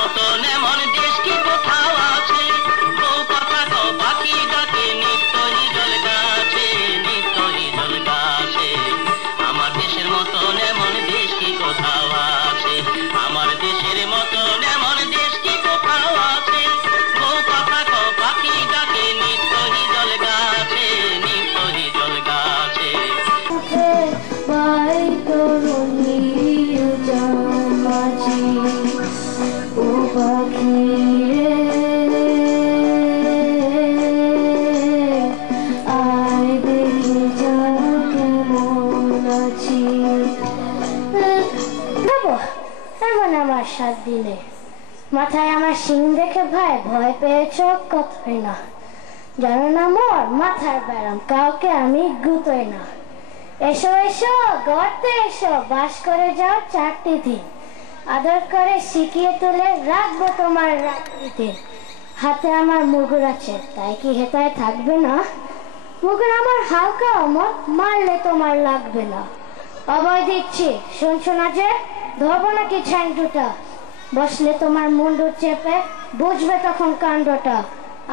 মতন এমন দেশ কি কোথাও আছে? বউ কথা কও পাখি ডাকে নিত্য হিজল গাছে, নিত্য হিজল গাছে। আমার দেশের মতন এমন দেশ কি কোথাও আছে? আমার দেশের মতন এমন দেশ কি কোথাও আছে? বউ কথা কও পাখি ডাকে নিত্য হিজল গাছে, নিত্য হিজল গাছে। আমার 7 দিনে মাথায় আমার শিং দেখে ভাই ভয় পেয়েছ কতই না। জানো না মোর মাথার ব্যারাম, কাউকে আমি গুতোই না। এসো এসো গর্তে এসো, বাস করে যাও 4টি দিন। আদর করে শিখিয়ে তুলে রাখবো তোমার রাত্রিতে। হাতে আমার মুগুর আছে, তাই কি হেতায় থাকবে না? মুগুর আমার হালকা অমর, মারলে তোমার লাগবে না। অভয় দিচ্ছি, শুনছো না যে? ধরবো নাকি ছ্যাং দুটা? বসলে তোমার মুন্ডু চেপে বুঝবে তখন কাণ্ডটা।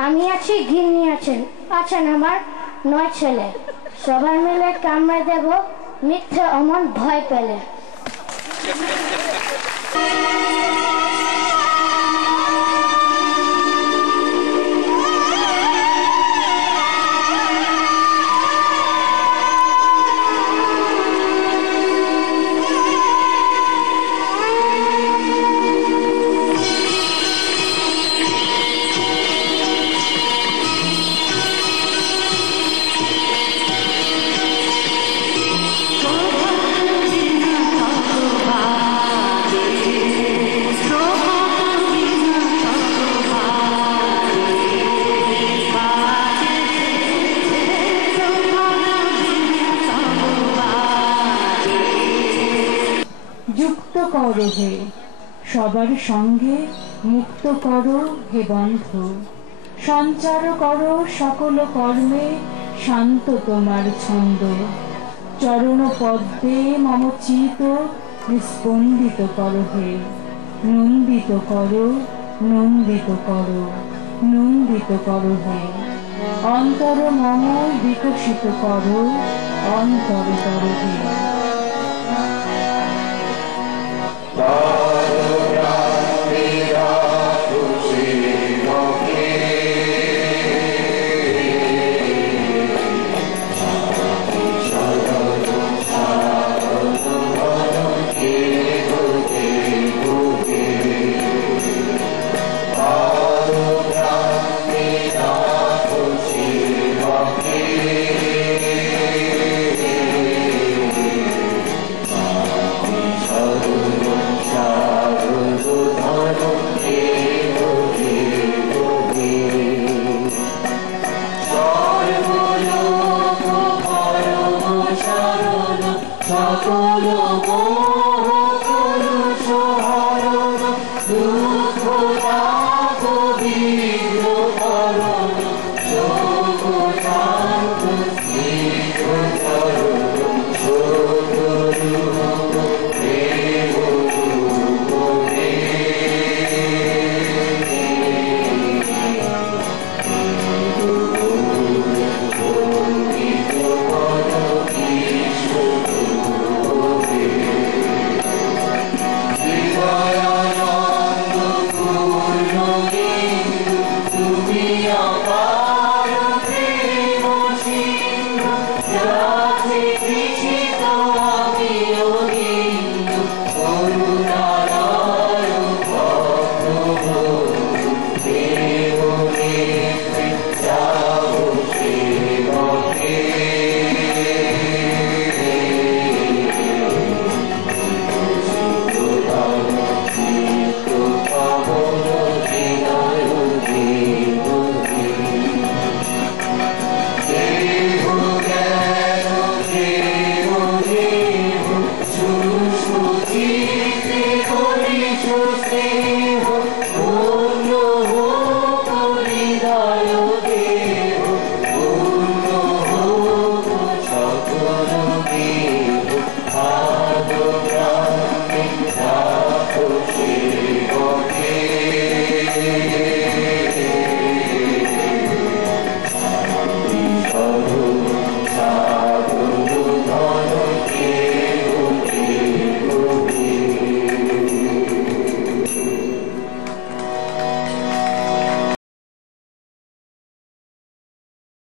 আমি আছি, গিন্নি আছেন আমার 9 ছেলে। সবাই মিলে কামড়ে দেব মিথ্যে অমন ভয় পেলে। যুক্ত করো হে সবার সঙ্গে, মুক্ত করো হে বন্ধু। সঞ্চার করো সকল কর্মে, শান্ত তোমার ছন্দ। চরণ পদ্মে মম চিত নিস্পন্দিত করো হে। নন্দিত করো, নন্দিত করো, নন্দিত করো হে। অন্তর মম বিকশিত করো, অন্তর করো হে। Tuesday.